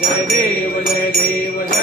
जय देव जय देव